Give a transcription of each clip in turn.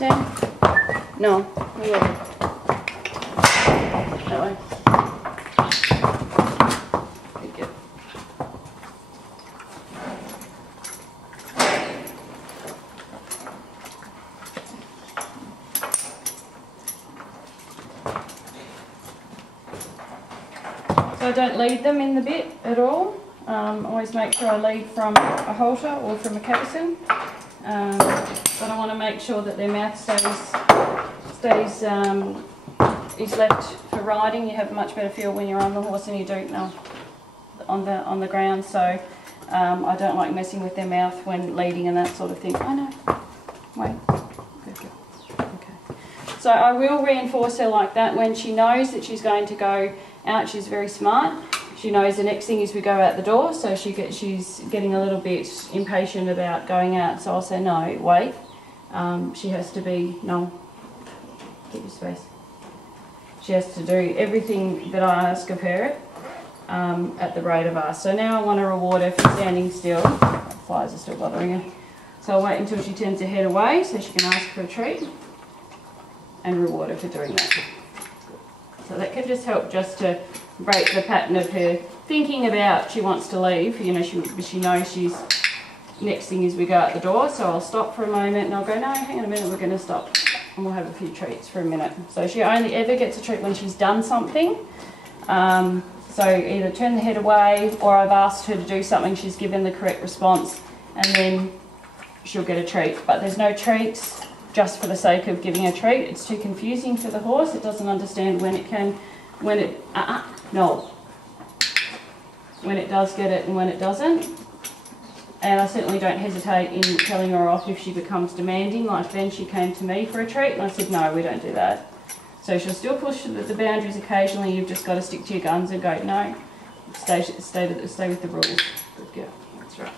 Stand? No, we will. That way. Good, good. So I don't lead them in the bit at all. Always make sure I lead from a halter or from a capstan. But I want to make sure that their mouth is left for riding. You have a much better feel when you're on the horse than you do on the ground. So I don't like messing with their mouth when leading and that sort of thing. I know. Wait. Good, good. Okay. So I will reinforce her like that when she knows that she's going to go out. She's very smart. She knows the next thing is we go out the door, so she's getting a little bit impatient about going out. So I'll say, no, wait. She has to be, no, keep your space. She has to do everything that I ask of her at the rate of us. So now I want to reward her for standing still. Flies are still bothering her. So I'll wait until she turns her head away so she can ask for a treat and reward her for doing that. So that can just help just to break the pattern of her thinking about she wants to leave. You know, she knows she's, next thing is we go out the door. So I'll stop for a moment and I'll go, no, hang on a minute, we're going to stop. And we'll have a few treats for a minute. So she only ever gets a treat when she's done something. So either turn the head away or I've asked her to do something, she's given the correct response, and then she'll get a treat. But there's no treats just for the sake of giving a treat. It's too confusing for the horse. It doesn't understand when it can, when it, no. When it does get it and when it doesn't. And I certainly don't hesitate in telling her off if she becomes demanding. Like then she came to me for a treat and I said, no, we don't do that. So she'll still push the boundaries occasionally. You've just got to stick to your guns and go, no, stay with the rules. Good girl, that's right.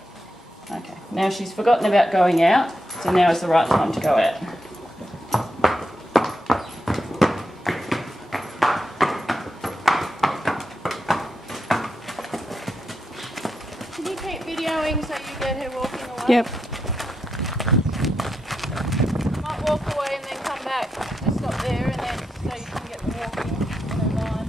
Okay, now she's forgotten about going out, so now is the right time to go out. Can you keep videoing so you get her walking away? Yep. Might walk away and then come back. Just stop there and then so you can get the walking in her line.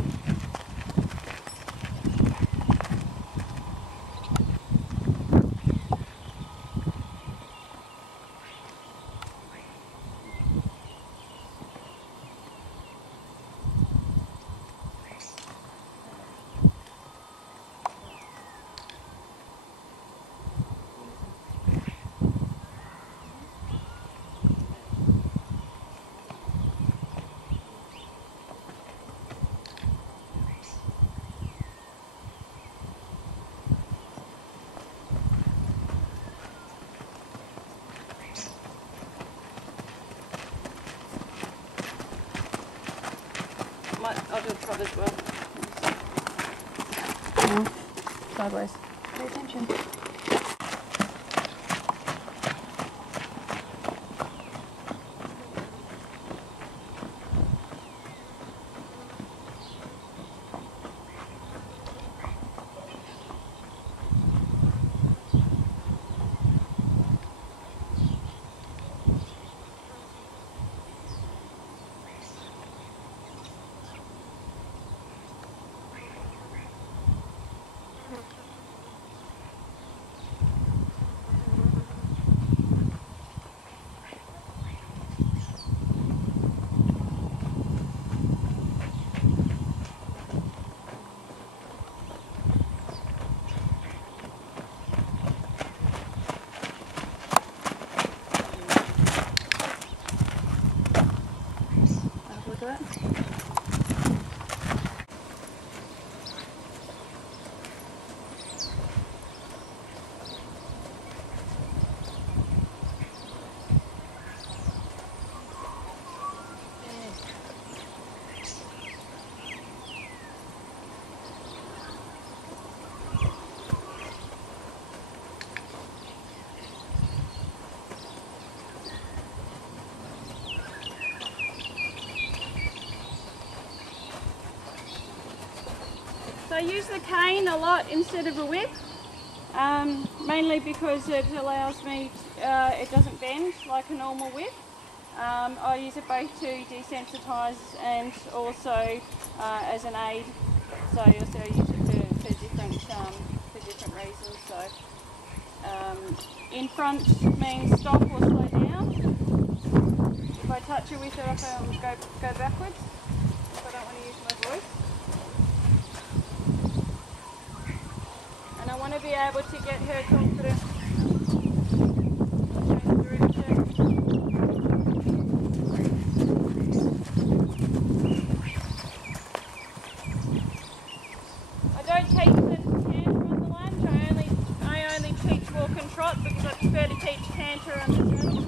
I'll do a prod as well. No. Sideways. Pay attention. So I use the cane a lot instead of a whip, mainly because it allows me, it doesn't bend like a normal whip. I use it both to desensitise and also as an aid. So I also use it for different reasons. So in front means stop or slow down. If I touch her with it, I go backwards. If I don't want to use my voice. And I want to be able to get her confident. I don't teach the canter on the lunge. I only teach walk and trot because I prefer to teach canter on the saddle.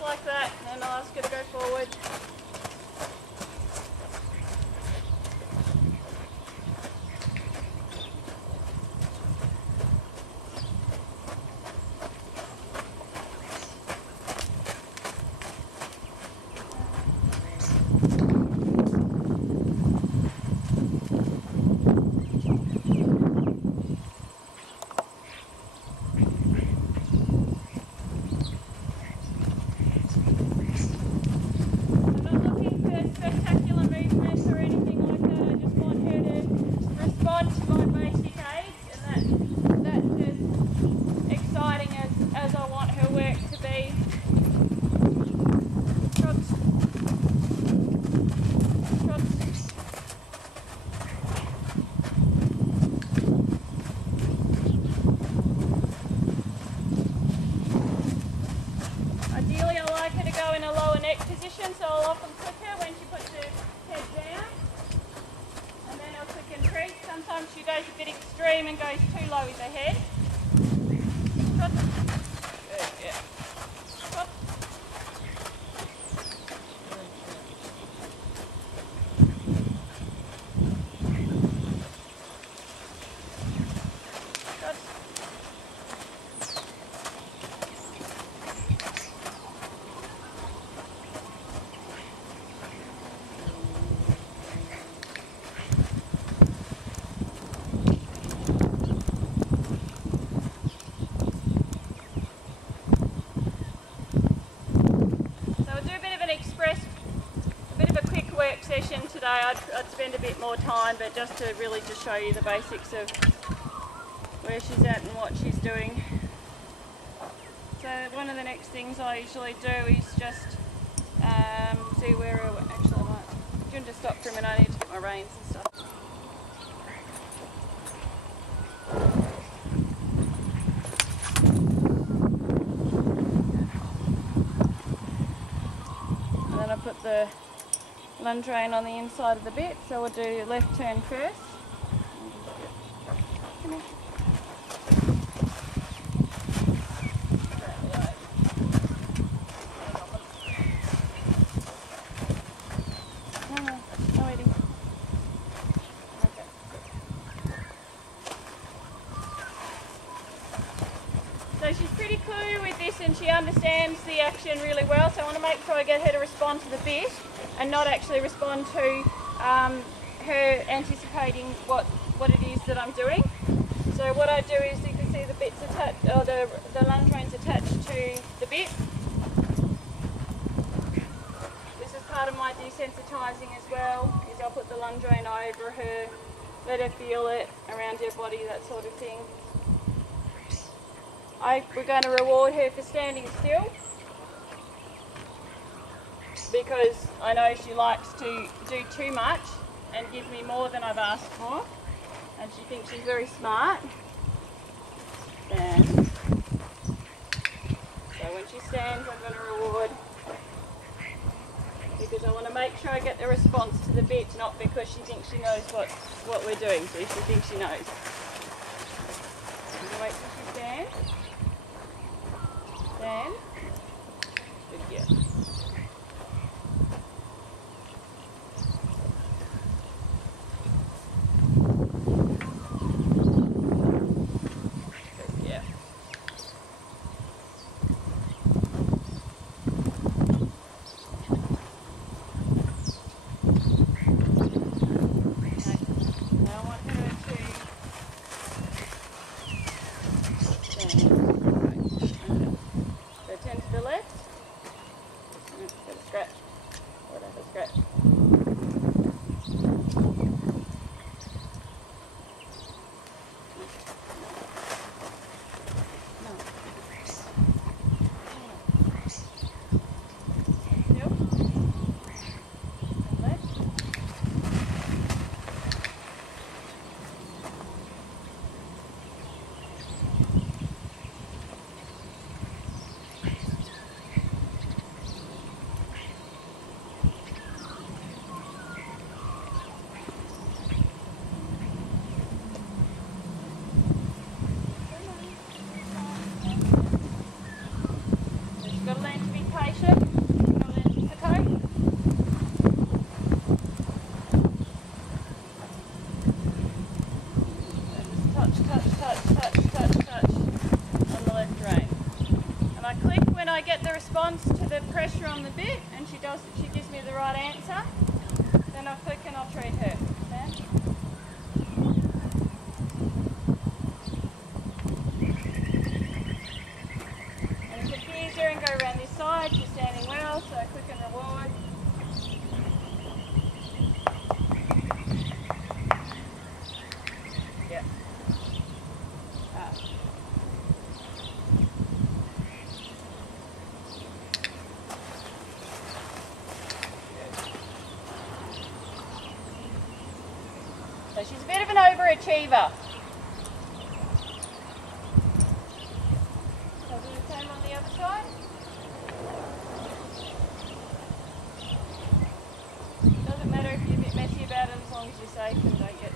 Like that, and then I'll ask her to go forward. So I'll often click her when she puts her head down, and then I'll click and treat. Sometimes she goes a bit extreme and goes too low with her head. Trot. Good, yeah. Trot. Trot. Session today. I'd spend a bit more time, but just to really just show you the basics of where she's at and what she's doing. So one of the next things I usually do is just see where actually I might. Do you want to stop for a minute? I need to get my reins and stuff. And then I put the lunge rein on the inside of the bit, so we'll do left turn first. Come here. No eating. Okay. So she's pretty clue with this and she understands the action really well, so I want to make sure I get her to respond to the bit and not actually respond to her anticipating what it is that I'm doing. So what I do is you can see the bits attached, or the lunge reins attached to the bit. This is part of my desensitising as well, is I'll put the lunge rein over her, let her feel it around her body, that sort of thing. we're going to reward her for standing still, because I know she likes to do too much and give me more than I've asked for, and she thinks she's very smart. Stand. So when she stands, I'm going to reward, because I want to make sure I get the response to the bit, not because she thinks she knows what we're doing. So she thinks she knows. I'm going to wait till she stands. Stand. Good girl. I get the response to the pressure on the bit, and she gives me the right answer, then I'll click and I'll treat her. Okay? And it's a bit easier and go around this side. She's standing well, so I click and reward. Yep. So she's a bit of an overachiever. So I'll do the same on the other side. Doesn't matter if you're a bit messy about it, as long as you're safe and don't get...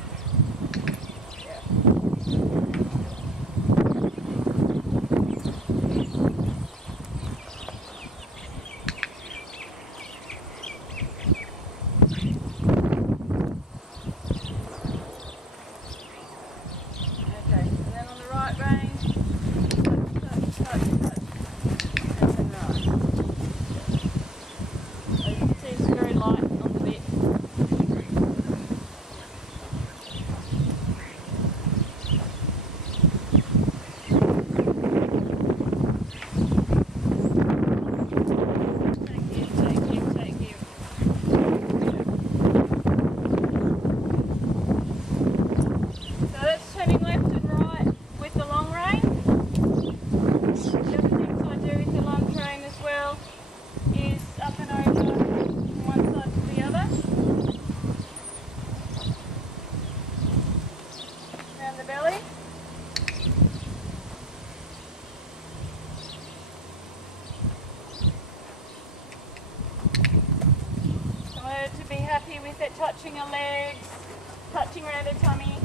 Happy with it, touching her legs, touching around her tummy.